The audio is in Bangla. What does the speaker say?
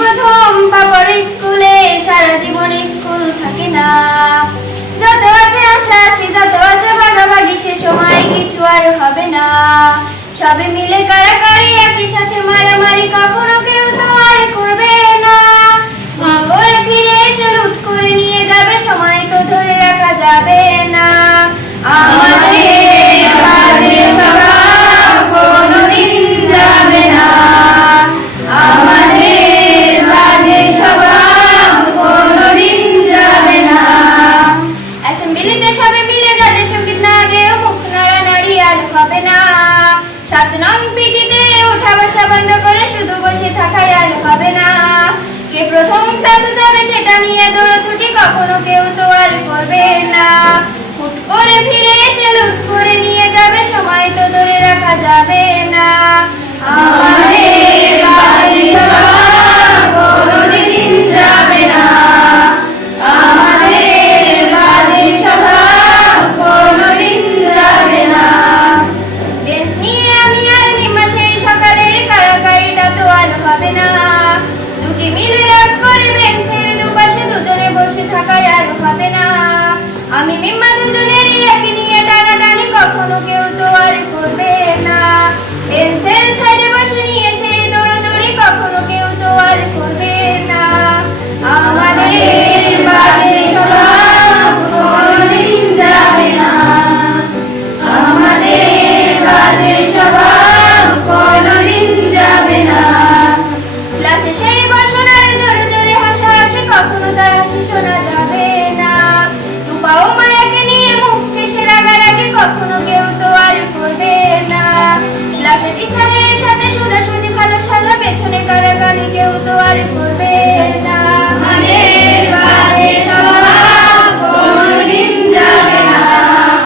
প্রথম পা পড়ে স্কুলে, সারা জীবন স্কুল থাকে না। যত আছে আশাআশি, যত আছে ভাগাভাগি, সে সময় কিছু আর হবে না। সবে মিলে কাড়াকাড়ি, একই সাথে মারামারি, কখনো কেউ তো আর করবে না। মা বলে ফিরে এসে লুট করে নিয়ে যাবে, সময় তো ধরে রাখা যাবে না। আমাদের বাজে স্বভাব কোনোদিন যাবে না, আমাদের বাজে স্বভাব কোনোদিন যাবে না। অ্যাসেম্বলিতে সবে মিলে যাদের সঙ্গীত না গেয়েও মুখ নাড়ানাড়ি আর হবে না। 7 নং পিটিতে ওঠা বসা বন্ধ করে শুধু বসে থাকাই আর হবে না। কে প্রথম ক্লাসে যাবে সেটা নিয়ে দৌড়ছুটি কখনো কেউ তো আর করবে না। হুট করে ফিরে এসে লুট করে নিয়ে যাবে, সময় তো ধরে রাখা যাবে না। আমাদের বাজে স্বভাব